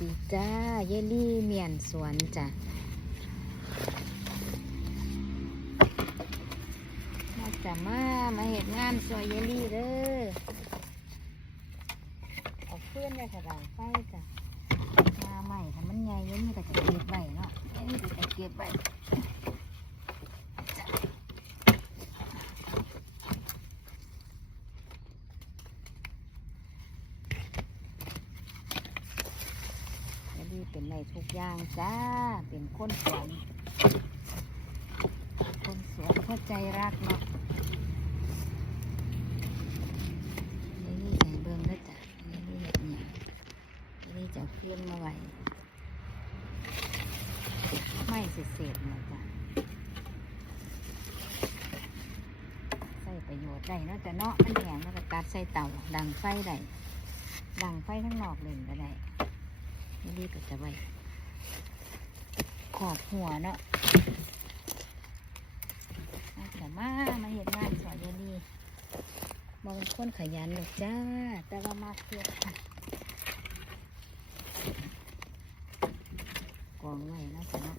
ดีจ้า เยลี่เมียนสวนจ้ะมาจะมา มาเห็นงานสวยเยลี่เด้อเอาเพื่อนได้ค่ะดาษไฟจ้ะมาใหม่ถ้ามันใหญ่เยลลี่ก็จะเก็บใบเนาะเยลลี่ก็จะเก็บใบ เยลลี่เป็นในทุกอย่างจ้า เป็นคนสวน คนสวนเข้าใจรักเนาะนี่นี่ไงเบิ่งแล้วจ้ะนี่นี่เห็ดเนี่ยนี่จะเอาเคลื่อนมาไว้ไม่เสร็จๆนะจ้ะใส่ประโยชน์ได้เนาะจ้ะเนาะมันแข็งแล้วก็ตัดใส่เตาดังไฟได้ดังไฟทั้งนอกเลยก็ได้ นี่ก็จะไว้ขอบหัวเนาะมาแต่มา มาเห็นงานสอนยายนี่มองคนขยันหรอกจ้า แต่ว่ามากเพื่อกองไว้นะจ๊ะเนาะ